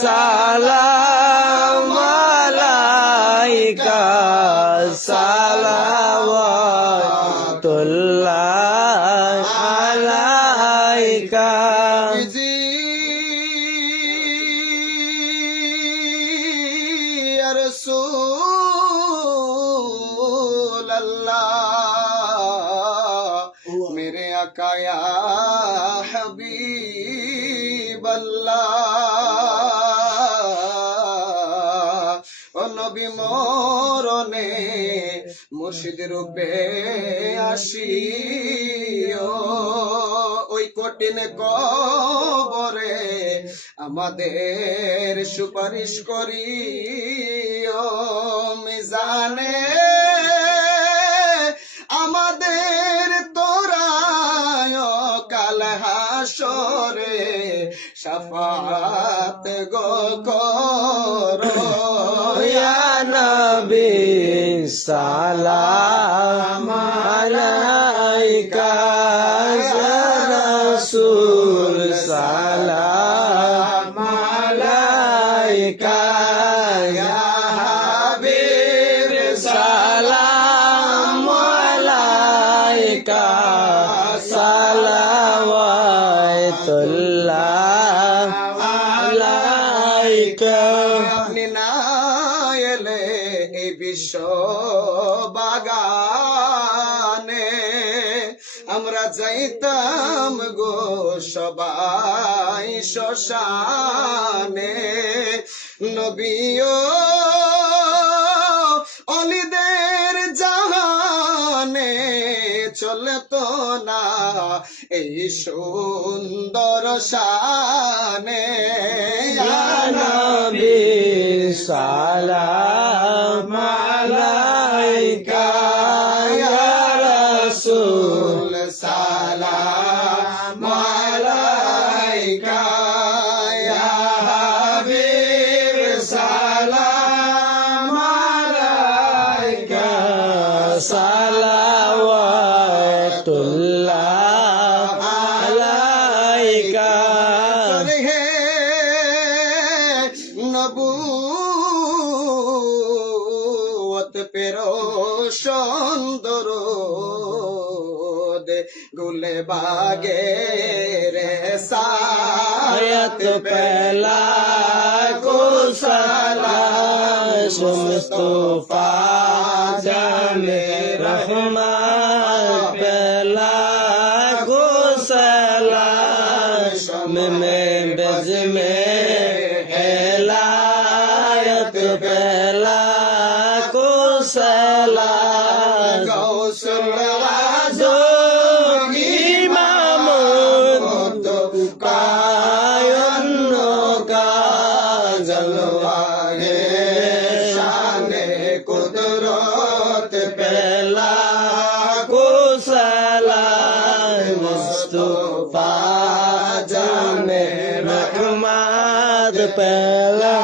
সালাম আলাইকা সালাওয়াতুল্লাহ আলাইকা या रसूल अल्लाह मेरे आका या हबीब अल्लाह ओ नबी मरणे मुर्शिद रूपे আসিও ওই কঠিন কবরে আমাদের সুপারিশ করিও মিজানে আমাদের তোরায় কাল হাসরে শাফাত গো করো ইয়া নবী সালাম আলাইকা ইয়া রাসূল সালাম আলাইকা ইয়া হাবিব সালাম আলাইকা সালাওয়াতুল্লাহ আলাইকা আপনি না এলে এই বিশ্ব বাগানে আমরা যাইতাম গো সবাই শ্মশানে নবীও অলিদের জাহানে চলতো না এই সুন্দর শানে ইয়া নবী সালাম আলাইকা ইয়া রাসূল সালাম আলাইকা ইয়া হাবিব সালাম আলাইকা সালাওয়াতুল্লাহ আলাইকা হে নবুয়ত পেরো সুন্দর গুলে বাগে রে সায়াত পেলা কো সালাম মুস্তাফা জানে রহমান পেলা কো সালাম में बज में हिलायत पेला को सलाम गौसल पहला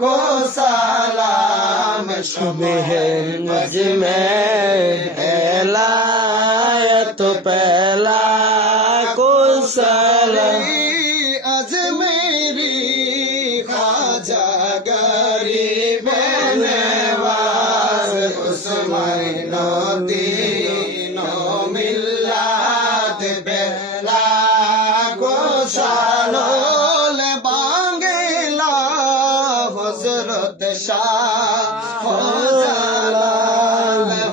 को सलाम सुबह नज में हिलायत पहला को सलाम आज मेरी ख्वाजा गरीब नवाज उस्मान दीनो मिल्लत बेला को सलाम हजरत शाह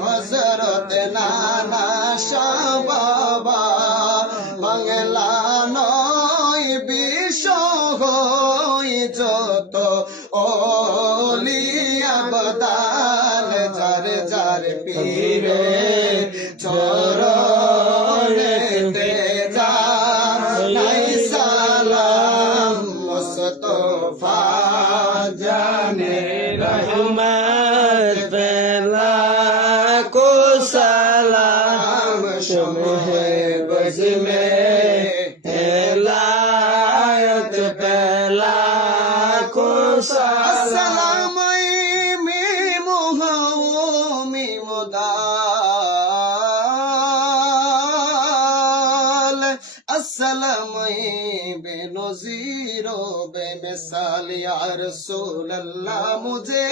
हजरत नाना शाह बाबा বাংলা নয় বিশ্ব হই যত ওলিয়া বদাল যার যার পীরে চরণেতে জানাই সালাম মুস্তাফা জানে रहमत पहला को सलाम शुभ बज में हिलायत पहला को السلام ميم هو ميم دا सलाम बेनज़ीर बेमिसाल या रसूल अल्लाह मुझे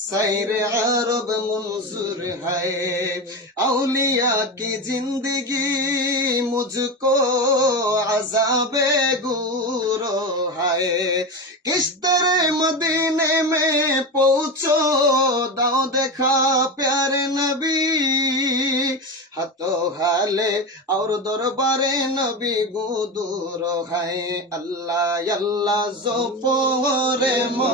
सैर अरब मंजूर है औलिया की जिंदगी मुझको अज़ाबे गुरो है किस तरह मदीने में पहुंचो दाओ देखा प्यारे नबी हाथों हाले और दरबारे नबी गुदूर है अल्लाह अल्लाह जो पोरे मो